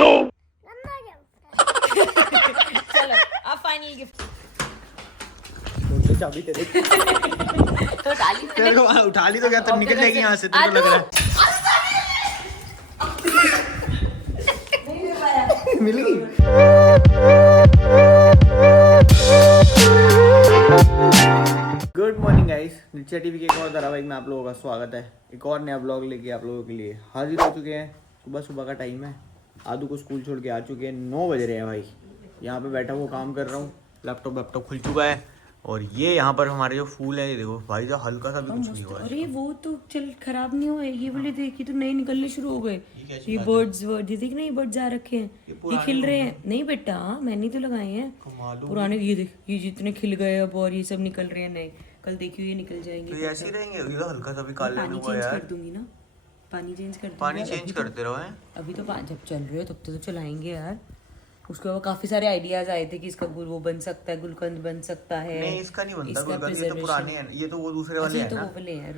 no! चलो अब final gift तो चाबी तेरे तो डाली तेरे को उठा ली तो क्या तब निकल जाएगी यहाँ से तेरे को लग रहा है मिल गई। गुड मॉर्निंग गाइस, निश्चय टीवी के एक और धारावाहिक में आप लोगों का स्वागत है। एक और नया ब्लॉग लेके आप लोगों के लिए हाजिर हो चुके हैं। सुबह सुबह का टाइम है, आदू को स्कूल छोड़ के आ चुके हैं। 9 बज रहे हैं भाई। यहाँ पे बैठा हुआ काम कर रहा हूँ, लैपटॉप खुल चुका है। और ये यहाँ पर हमारे जो फूल है, ये देखो भाई जो हल्का सा भी कुछ नहीं हुआ है। अरे वो तो चल खराब नहीं हुए, ये वाले देखिए तो नए निकलने शुरू हो गए। ये बर्ड्स ये देख ना, ये बर्ड्स आ रखे हैं, ये खिल रहे हैं। नहीं बेटा मैंने तो लगाए हैं पुराने। ये देख, ये जितने खिल गए अब और ये सब निकल रहे हैं नए। कल देखियो ये निकल जाएंगे। तो ये ऐसे ही रहेंगे, ये तो हल्का सा भी काले पानी नहीं हुआ चेंज यार। कर दूंगी ना, पानी चेंज कर दूंगी। पानी चेंज करते रहो हैं। अभी तो जब चल रहे हो तब तो चलाएंगे यार। उसके बाद काफी सारे आइडियाज आए थे कि इसका वो बन सकता है, गुलकंद बन सकता है। नहीं इसका नहीं बनता गुलकंद, ये तो पुराने हैं। ये तो वो दूसरे वाले हैं ना, वो वाले हैं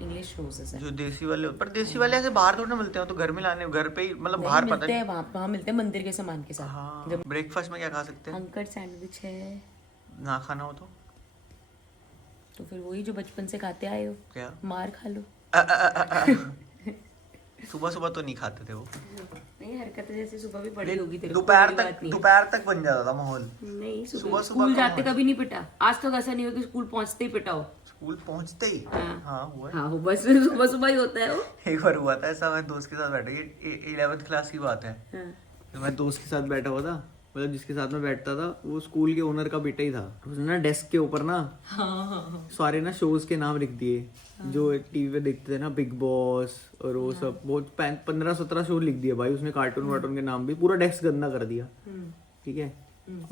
इंग्लिश रोजेस है जो देसी वाले। पर देसी वाले ऐसे बाहर थोड़ी ना मिलते हैं, तो घर में लाने, घर पे ही मतलब बाहर पता नहीं। वहाँ मिलते हैं मंदिर के सामान के साथ। हाँ, ब्रेकफास्ट में क्या खा सकते हैं? अंकर सैंडविच है। ना खाना हो तो फिर वही जो बचपन से खाते आए हो, क्या मार खा लो। सुबह सुबह तो नहीं खाते थे वो। नहीं, हरकतें जैसे सुबह भी बड़ी होगी तेरे को। दोपहर तक बन जाता था माहौल। नहीं, सुबह स्कूल जाते कभी नहीं पिटा। आज तक ऐसा नहीं हो कि स्कूल पहुंचते ही पिटा हो। स्कूल पहुंचते ही? हाँ हुआ है। हाँ बस सुबह सुबह ही होता है वो। एक बार हुआ था ऐसा, मैं दोस्त के साथ बैठा, ये 11th क्लास की बात है। तो मैं दोस्त के साथ बैठा हुआ था, मतलब जिसके साथ मैं बैठता था वो स्कूल के ओनर का बेटा ही था। उसने ना डेस्क के ऊपर ना सारे ना शोज के नाम लिख दिए जो टीवी पे देखते थे ना, बिग बॉस और वो सब। बहुत 15-17 शो लिख दिए भाई उसने, कार्टून वार्टून के नाम भी। पूरा डेस्क गंदा कर दिया। ठीक है,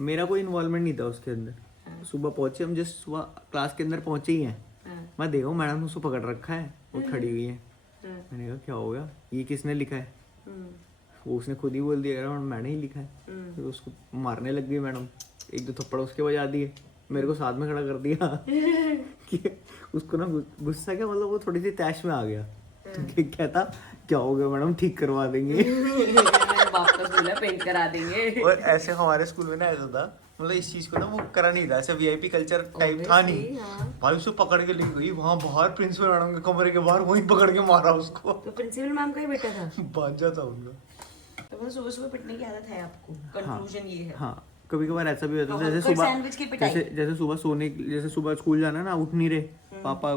मेरा कोई इन्वॉल्वमेंट नहीं था उसके अंदर। सुबह पहुंचे हम, जस्ट सुबह क्लास के अंदर पहुंचे ही हैं। मैं देखा मैडम ने उसको पकड़ रखा है, वो खड़ी हुई है। मैंने कहा क्या हो गया, ये किसने लिखा है? वो उसने खुद ही बोल दिया मैंने ही लिखा है। तो उसको मारने लग गई मैडम, 1-2 थप्पड़ उसके बजा दिए, मेरे को साथ में खड़ा कर दिया। कि उसको ना गुस्सा क्या, मतलब वो थोड़ी सी तैश में आ गया। तो कहता क्या हो गया मैडम, ठीक करवा देंगे। वापस बोला पेंट करा देंगे। और ऐसे हमारे स्कूल में ना ऐसा था, मतलब इस चीज को ना वो करा नहीं था, ऐसा वीआईपी कल्चर टाइप था नहीं। भाई उसको पकड़ के ले गई वहां बाहर, प्रिंसिपल मैडम के कमरे के बाहर, वहीं पकड़ के मारा उसको। तो प्रिंसिपल मैम का ही बेटा था? बांझा था उनका। तो सुबह सुबह पिटने की आदत है आपको? कंक्लूजन ये है। हाँ, कभी कभार ऐसा भी होता है, जैसे सुबह स्कूल जाना ना, उठ नहीं रहे पापा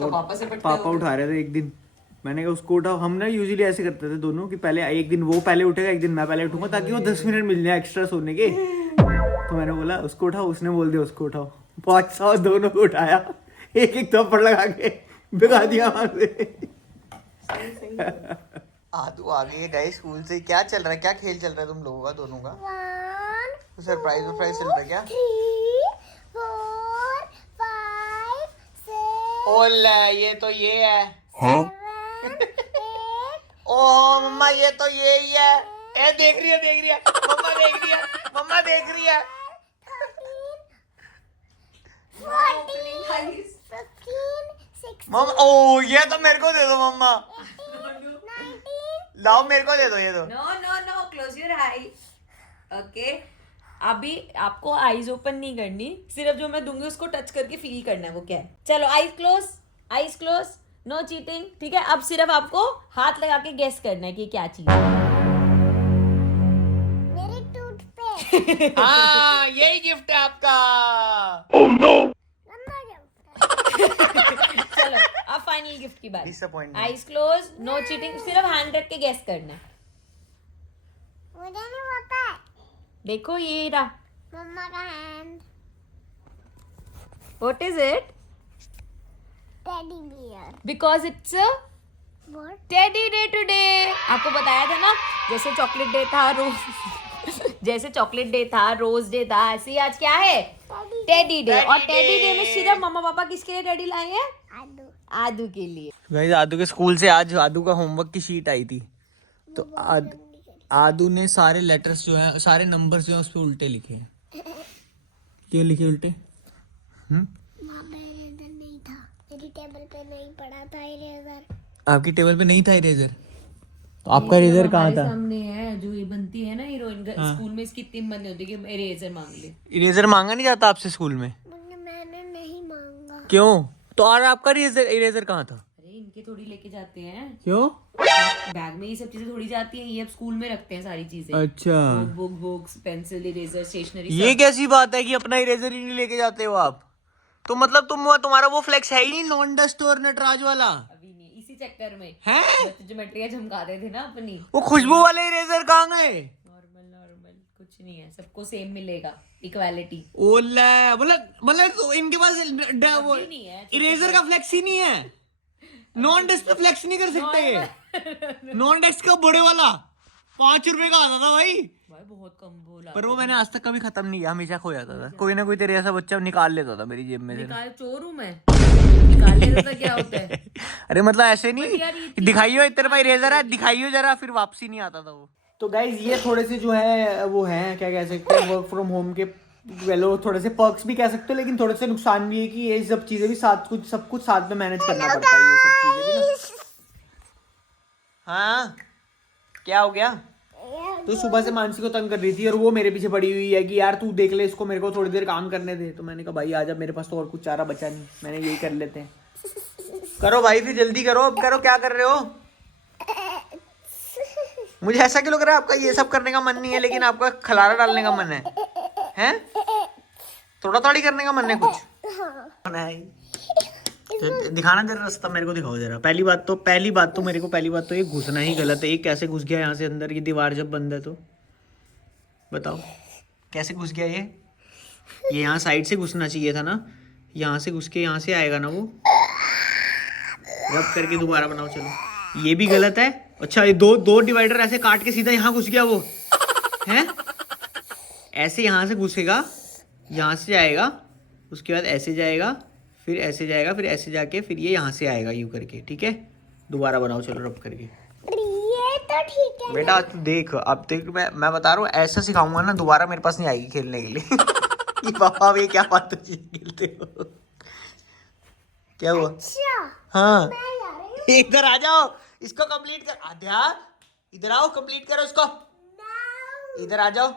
उठा रहे थे एक दिन। मैंने कहा उसको उठाओ। हम ना यूजुअली ऐसे करते थे दोनों कि पहले एक दिन वो पहले उठेगा, एक दिन मैं पहले उठूंगा, ताकि वो 10 मिनट मिल जाए एक्स्ट्रा सोने के। तो मैंने बोला उसको उठाओ, उसने बोल दिया उसको उठाओ। 500 दोनों को उठाया, एक थप्पड़ लगा के भिगा दिया वहां से। आदू आ गई है गाइस स्कूल से। क्या चल रहा है, क्या खेल चल रहा है तुम लोगों का, दोनों का? तो सरप्राइज चल रहा है क्या? 3, 4, 5, 6, ओले ये तो ये है। 7, 8, ओ मम्मा ये तो ये ही है। ए देख रही है मम्मा देख रही है 14, 15, 16, मम्मा। ओ ये तो मेरे को दे दो मम्मा, 19, लाओ मेरे को दे दो ये तो। No close your eye. Okay, अभी आपको आईज ओपन नहीं करनी, सिर्फ जो मैं दूंगी उसको टच करके फील करना है वो क्या है। चलो आईज क्लोज, नो चीटिंग। ठीक है, अब सिर्फ आपको हाथ लगा के गेस करना है कि क्या चीज है। मेरी टूथपेस्ट। हाँ यही गिफ्ट है आपका। मम्मा गिफ्ट। चलो अब फाइनल गिफ्ट की बारी। Disappointment। Eyes close, no cheating, सिर्फ हैंड रख के गेस करना है। मुझे नहीं पता है। देखो ये रहा, मम्मा का hand. What is it? Teddy bear. Because it's what? Teddy day today. आपको बताया था ना, जैसे चॉकलेट डे था रोज डे था, ऐसे ही आज क्या है? Teddy day. और टेडी डे में सिर्फ मम्मा पापा किसके लिए टेडी लाए हैं? आदू के लिए। गाइस आदू के स्कूल से आज आदू का होमवर्क की शीट आई थी, तो आदू ने सारे लेटर्स जो है, सारे नंबर्स जो है उस पे उल्टे लिखे हैं। क्यों लिखे उल्टे? वहाँ पे इरेजर नहीं था, मेरी टेबल पे नहीं पड़ा था इरेजर। आपकी टेबल पे नहीं था इरेजर? तो आपका इरेजर कहाँ था? सामने है जो ये बनती है ना हीरोइन, स्कूल में इसकी इतनी हिम्मत नहीं होती कि इरेजर मांग ले। इरेजर मांगा नहीं जाता आपसे स्कूल में? मैंने नहीं मांगा। क्यों? तो और आपका इरेजर कहाँ था? अरे इनके थोड़ी लेके जाते हैं, क्यों? बैग में ये सब चीजें थोड़ी जाती हैं, ये अब स्कूल में रखते हैं सारी चीजें। अच्छा, बुक्स, पेंसिल, इरेजर, स्टेशनरी। ये कैसी बात है कि अपना इरेजर ही नहीं लेके जाते हो आप? तो मतलब तुम्हारा वो फ्लेक्स है ही नहीं, नॉन डस्ट और नटराज वाला? अभी नहीं, इसी चक्कर में है? ज्योमेट्रियां झमकाते थे ना अपनी। वो खुशबू वाले इरेजर कहाँ गए? नॉर्मल कुछ नहीं है, सबको सेम मिलेगा, इक्वालिटी। ओला, मतलब तो इनके पास वो नहीं है, इरेजर का फ्लेक्स ही नहीं है। नॉन डस्ट पे फ्लेक्स नहीं कर सकते ये। नॉन डस्ट का बड़े वाला 5 रुपए का आता था भाई। भाई बहुत कम बोला। पर वो मैंने आज तक कभी खत्म नहीं किया, हमेशा खो जाता था। कोई ना कोई तेरे ऐसा बच्चा निकाल लेता था मेरी जेब में से। निकाल, चोर हूं मैं, निकाल लेता था, क्या होता है। अरे मतलब ऐसे यार ये नहीं, दिखाइयो तेरे पास इरेजर है, दिखाइयो जरा, फिर वापसी नहीं आता था वो। तो गाइज ये थोड़े से जो है वो है, क्या कह सकते हैं, वर्क फ्रॉम होम के वेलो थोड़े से पर्क्स भी कह सकते हो, लेकिन थोड़े से नुकसान भी है कि ये सब चीजें भी सब कुछ साथ में मैनेज करना पड़ता है, ये सब चीजें भी ना। हाँ क्या हो गया? तो सुबह से मानसी को तंग कर रही थी और वो मेरे पीछे पड़ी हुई है कि यार तू देख ले इसको, मेरे को थोड़ी देर काम करने दे। तो मैंने कहा भाई आजा, मेरे पास तो और कुछ चारा बचा नहीं, मैंने यही कर लेते हैं। करो भाई फिर जल्दी करो, अब करो, क्या कर रहे हो? मुझे ऐसा क्यों लग रहा है आपका ये सब करने का मन नहीं है, लेकिन आपका खलारा डालने का मन है? हैं? थोड़ा थोड़ी करने का मन है कुछ? दिखाना जरा रास्ता, मेरे को दिखाओ जरा। पहली बात तो ये घुसना ही गलत है। ये कैसे घुस गया यहाँ से अंदर? ये दीवार जब बंद है तो बताओ कैसे घुस गया ये यहाँ साइड से घुसना चाहिए था ना, यहाँ से घुस के यहाँ से आएगा ना वो। रब करके दोबारा बनाओ, चलो। ये भी गलत है। अच्छा ये दो डिवाइडर ऐसे काट के सीधा यहाँ घुस गया वो है। ऐसे यहाँ से घुसेगा, यहाँ से जाएगा, उसके बाद ऐसे जाएगा, फिर ऐसे जाएगा, फिर ऐसे जाके फिर ये यहाँ से आएगा यूं करके। ठीक है, दोबारा बनाओ चलो रब करके। ये तो ठीक है बेटा तू देख, अब देख, मैं बता रहा हूँ, ऐसा सिखाऊंगा ना दोबारा मेरे पास नहीं आएगी खेलने के लिए। ये पापा ये क्या बात खेलते हो? क्या हुआ? अच्छा हाँ मैं जा रही हूँ। इधर आ जाओ, इसको कंप्लीट कर। आध्या इधर आओ, कंप्लीट करो इसको। इधर आ जाओ।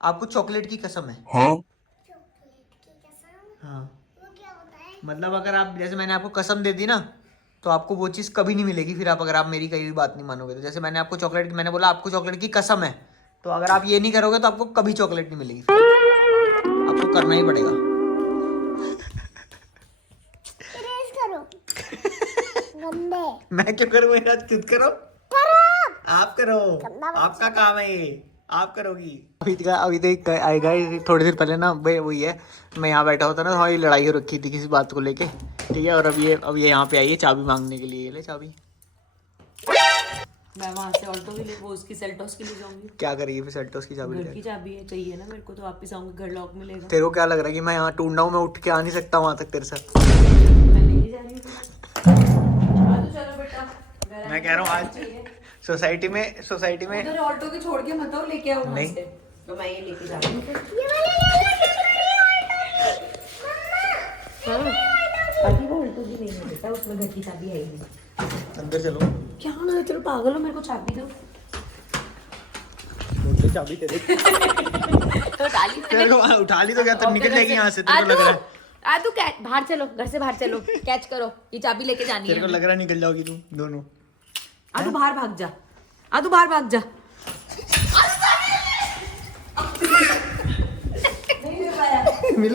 आपको चॉकलेट की कसम है। चॉकलेट की कसम? हाँ वो क्या होता है? मतलब अगर आप, जैसे मैंने आपको कसम दे दी ना, तो आपको वो चीज़ कभी नहीं मिलेगी फिर। आप अगर आप मेरी कही हुई बात नहीं मानोगे तो, जैसे मैंने आपको चॉकलेट, मैंने बोला आपको चॉकलेट की कसम है, तो अगर आप ये नहीं करोगे तो आपको कभी चॉकलेट नहीं मिलेगी। आपको करना ही पड़ेगा। इरेज करो। गंदे। मैं क्यों करूँ? मेरा खुद करो। आप करो, आपका काम है ये, आप करोगी। अभी तो आएगा थोड़ी देर पहले ना भाई, वही है, मैं यहाँ बैठा होता ना, हमारी लड़ाई हो रखी थी किसी बात को लेके। ठीक है, और अब ये यहाँ पे आई है चाबी मांगने के लिए। ये ले चाबी। मैं वहां से ऑल्टो के लिए, वो उसकी सेल्टोस के लिए जाऊंगी। क्या करेगी फिर? सेल्टोस की चाबी घर की चाबी है, चाहिए ना मेरे को, तो वापस आऊंगी, घर लॉक मिलेगा। तेरे को क्या लग रहा है कि मैं यहाँ टूटना हूँ? मैं उठ के आ नहीं सकता वहां तक तेरे साथ। मैं नहीं जा रही हूँ। चलो बेटा, मैं कह रहा हूँ आज सोसाइटी में उधर ऑल्टो के छोड़ के मत आओ, लेके आओ वहां नहीं। से, तो मैं ये लेके जा रही हूँ। ये वाले अभी वो ऑल्टो की नहीं है बेटा, उसमें घर की चाबी आई है। अंदर चलो। क्या ना, चलो पागल हो, मेरे को चाबी दो। चाबी तेरे तो डाली तेरे को उठा ली तो क्या तब निकल जाएगी यहाँ से? तेरे को लग रहा है, आदू बाहर चलो, घर से बाहर चलो, कैच करो, ये चाबी लेके जानी तेरे है। को लग रहा है निकल जाओगी तुम दोनों। आदू बाहर भाग जा, आदू बाहर भाग जा। मिल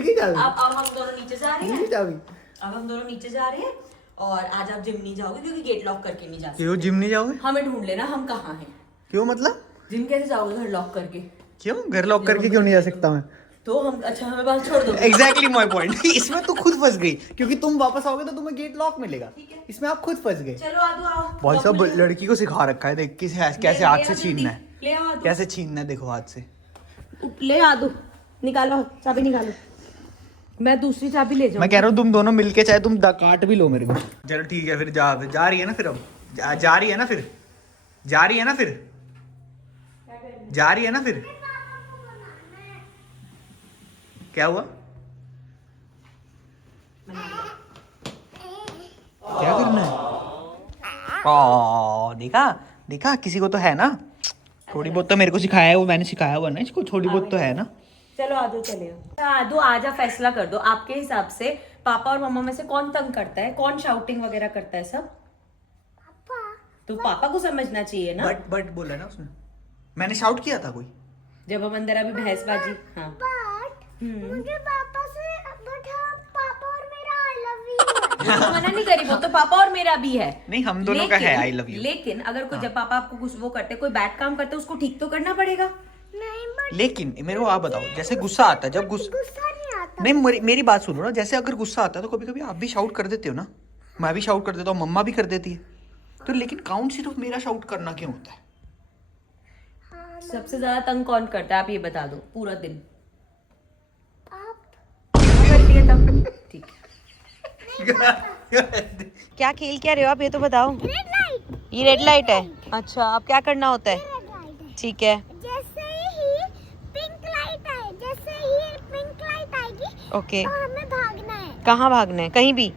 गई चाबी। अब हम दोनों नीचे जा रहे मिल हैं। गई चाबी। अब हम दोनों नीचे जा रहे हैं, और आज आप जिम नहीं जाओगे क्योंकि गेट लॉक करके नहीं जा सकते। क्यों जिम नहीं जाओगे? हमें ढूंढ लेना हम कहाँ हैं। क्यों मतलब? जिम कैसे जाओगे घर लॉक करके? क्यों घर लॉक करके क्यों नहीं जा सकता मैं? तो हम, अच्छा हमें बात छोड़ दो। Exactly my point. इसमें तू खुद फंस गई, क्योंकि तुम वापस आओगे तो तुम्हें गेट लॉक मिलेगा, इसमें आप खुद फंस गए। चलो आदू आओ। भाई साहब लड़की को सिखा रखा है, देख कैसे हाथ से छीनना है, ले आओ आदू, कैसे छीनना है, देखो हाथ से। ले आदू, निकालो चाबी, निकालो। मैं दूसरी चाबी ले जाऊँ। मैं कह रहा हूँ तुम दोनों मिलके चाहे तुम काट भी लो मेरे को। चलो ठीक है फिर, जा रही है ना फिर? अब जा रही है ना फिर? जा रही है ना फिर? जा रही है ना फिर? क्या हुआ? क्या करना है? ओ देखा देखा, किसी को तो है ना, थोड़ी बहुत तो मेरे को सिखाया है, वो मैंने सिखाया हुआ ना इसको, थोड़ी बहुत तो है ना। चलो आदो चले, आदो आजा फैसला कर दो आपके हिसाब से, पापा और मम्मा में से कौन तंग करता है, कौन शाउटिंग वगैरह करता है सब? पापा तो पापा को समझना चाहिए ना। बट बोला ना उसने, मैंने शाउट किया था कोई? जब हम अंदर अभी भैंसबाजी, हाँ बट मुझे पापा से बट हाँ पापा और मेरा आई लव यू तो मना नहीं करी, वो तो पापा और मेरा भी है। नहीं, हम दोनों का है आई लव यू। लेकिन अगर कोई जब पापा आपको कुछ वो करते, कोई बैड काम करते, उसको ठीक तो करना पड़ेगा। नहीं बट लेकिन मेरे को आप बताओ, जैसे गुस्सा आता है, जब गुस्सा नहीं आता। नहीं, मेरी बात सुनो ना, जैसे अगर गुस्सा आता है तो कभी कभी आप भी शाउट कर देते हो ना, मैं भी शाउट कर देता हूँ, मम्मा भी कर देती है, तो लेकिन काउंट सिर्फ मेरा शाउट करना क्यों होता है? सबसे ज्यादा तंग कौन करता है, आप ये बता दो पूरा दिन। आप करती है तंग, ठीक है। क्या खेल क्या रहे हो आप, ये तो बताओ। रेड लाइट, ये रेड लाइट है, अच्छा अब क्या करना होता है? रेड लाइट है। ठीक है, जैसे ही पिंक लाइट आए, जैसे ही पिंक लाइट आएगी ओके। तो हमें भागना है। कहाँ भागना है? कहीं भी?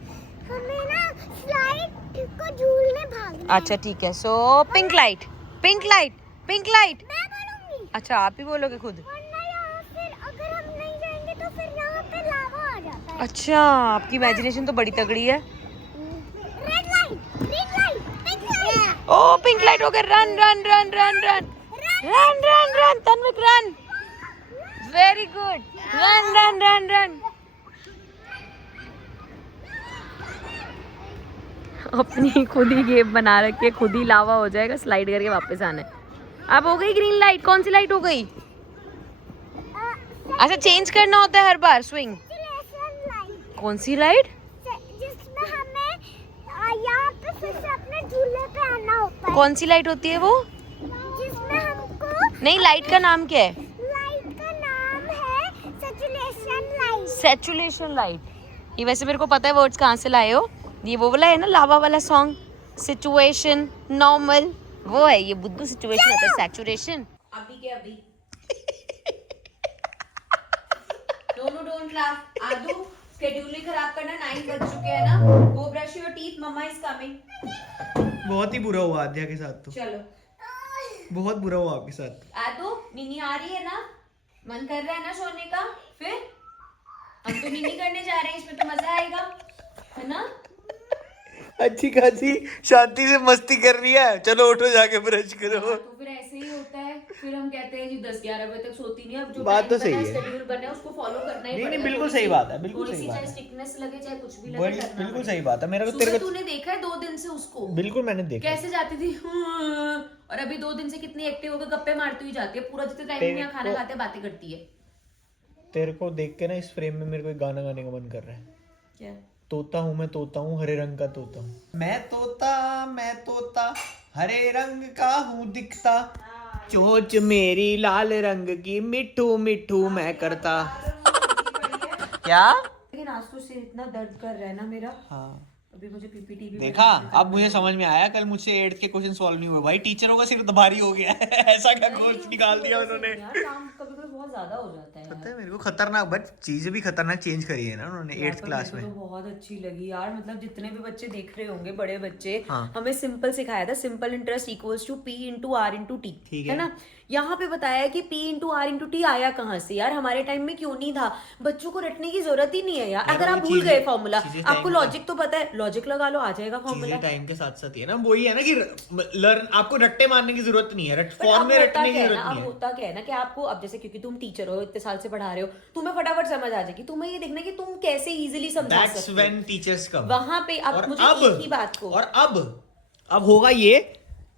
हमें ना स्लाइड को झूलने भागना अच्छा ठीक है, so pink light, pink light, pink light. है। मैं बोलूंगी, अच्छा आप ही बोलोगे खुद? वरना यहाँ फिर अगर हम नहीं जाएंगे तो फिर यहाँ पे लावा आ जाता है। अच्छा आपकी इमेजिनेशन तो बड़ी तगड़ी है। Red light, green light, pink light. Oh pink light हो गया, run run run run run run run run, Tanvik run, very good, run run run run. अपनी खुद ही गेम बना रखी है, खुद ही लावा हो जाएगा, स्लाइड करके वापस आना है। अब हो गई ग्रीन लाइट, कौन सी लाइट हो गई? अच्छा चेंज करना होता है हर बार स्विंग, लाइट कौन सी लाइट? जिसमें हमें यहाँ पे फिर से अपने झूले पे आना होता है। कौन सी लाइट होती है वो? जिसमें हमको नहीं, लाइट का नाम क्या है? लाइट का नाम है सैचुरेशन लाइट। Saturation light. ये वैसे मेरे को पता है वर्ड्स कहाँ से लाए हो, ये वो वाला है ना लावा वाला सॉन्ग, सिचुएशन, नॉर्मल, वो है, ये बुद्धू सिचुएशन होता है सैचुरेशन। अभी के अभी दोनों डोंट लाफ, आदू शेड्यूल नहीं खराब करना, 9 बज चुके हैं ना, go brush your teeth, mumma is coming. बहुत ही बुरा हुआ आद्या के साथ, तो चलो बहुत बुरा हुआ आपके साथ। आदू, नीनी आ रही है ना, मन कर रहा है ना सोने का, फिर हम तो नीनी करने जा रहे हैं, इसमें तो मजा आएगा, है ना? अच्छी खासी शांति से मस्ती कर रही है, चलो उठो जाके ब्रश करो। तो फिर ऐसे ही होता है, फिर हम कहते हैं जी 10-11 बजे तक सोती नहीं, अब जो बात तो सही है। शेड्यूल बना है उसको फॉलो करना ही नहीं, पड़ेगा। बिल्कुल सही बात है, बिल्कुल सही बात चाहे है, स्टिकनेस लगे चाहे कुछ भी लगे, करना बिल्कुल पड़ेगा। सही बात है। मेरा को सुबह तेरे को तूने देखा है 2 दिन से उसको बिल्कुल मैंने देखा। कैसे जाती थी और अभी 2 दिन से कितनी एक्टिव होकर गप्पे मारती हुई जाती है, पूरा जितने टाइम में यहाँ खाना खाते बातें करती है। तेरे को देख के ना इस फ्रेम में मेरे को एक गाना गाने का मन कर रहा है। क्या? तोता हूँ मैं, तोता हूँ हरे रंग का तोता हूँ, मैं तोता हरे रंग का हूँ दिखता, चोंच मेरी लाल रंग की, मिठू मिठू मैं करता। क्या? लेकिन आज तो सिर इतना दर्द कर रहा है ना मेरा, हाँ अभी मुझे पीपीटी भी देखा, अब मुझे समझ में आया, कल मुझसे 8th के क्वेश्चन सॉल्व नहीं हुए भाई, टीचरों का सिर भारी हो गया है। ऐसा क्या कोर्स निकाल दिया उन्होंने। यार काम कभी कभी बहुत ज्यादा हो जाता है पता है मेरे को खतरनाक, बट चीजें भी खतरनाक चेंज करी है ना उन्होंने 8th पर क्लास मेरे को में। तो बहुत अच्छी लगी यार, मतलब जितने भी बच्चे देख रहे होंगे बड़े बच्चे, हाँ। हमें सिंपल सिखाया था, simple interest equals to P into R into T, ठीक है ना? यहाँ पे बताया है कि P into R into T आया कहाँ से यार, हमारे टाइम में क्यों नहीं था? बच्चों को रटने की जरूरत ही नहीं है यार, अगर आप भूल गए फॉर्मूला, आपको लॉजिक तो पता है, लॉजिक लगा लो, आ जाएगा फॉर्मूला। टाइम के साथ साथ ये ना वही है ना कि लर्न, आपको रट्टे मारने की जरूरत नहीं है, पर फॉर्म अब में होता रटने की क्या है जरूरत ना, नहीं अब है। होता क्या है ना कि आपको अब जैसे क्योंकि तुम टीचर हो, इतने साल से पढ़ा रहे हो, तुम्हें फटाफट समझ आ जाएगी, तुम्हें ये देखना है कि तुम कैसे इजीली समझा दैट्स सकते व्हेन टीचर्स कम। हो। वहां पे अब मुझे एक ही बात को, और अब होगा ये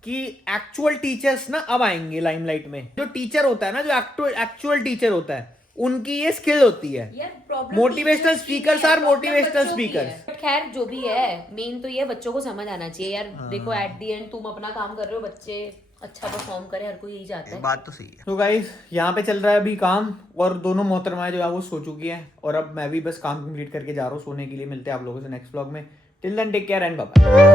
कि एक्चुअल टीचर्स ना अब आएंगे लाइमलाइट में। जो टीचर होता है ना, जो एक्चुअल टीचर होता है, उनकी ये स्किल होती है। Motivational speakers are motivational speakers. खैर जो भी है, मेन तो ये बच्चों को समझ आना चाहिए यार। देखो एट दी एंड तुम अपना काम कर रहे हो, बच्चे अच्छा परफॉर्म करे, हर कोई यही चाहता है। बात तो सही है। तो गाइस यहाँ पे चल रहा है अभी काम, और दोनों मोहतरमाएं जो है वो सो चुकी हैं, और अब मैं भी बस काम कंप्लीट करके जा रहा हूँ सोने के लिए। मिलते हैं आप लोगों से नेक्स्ट व्लॉग में। Till then take care and bye bye.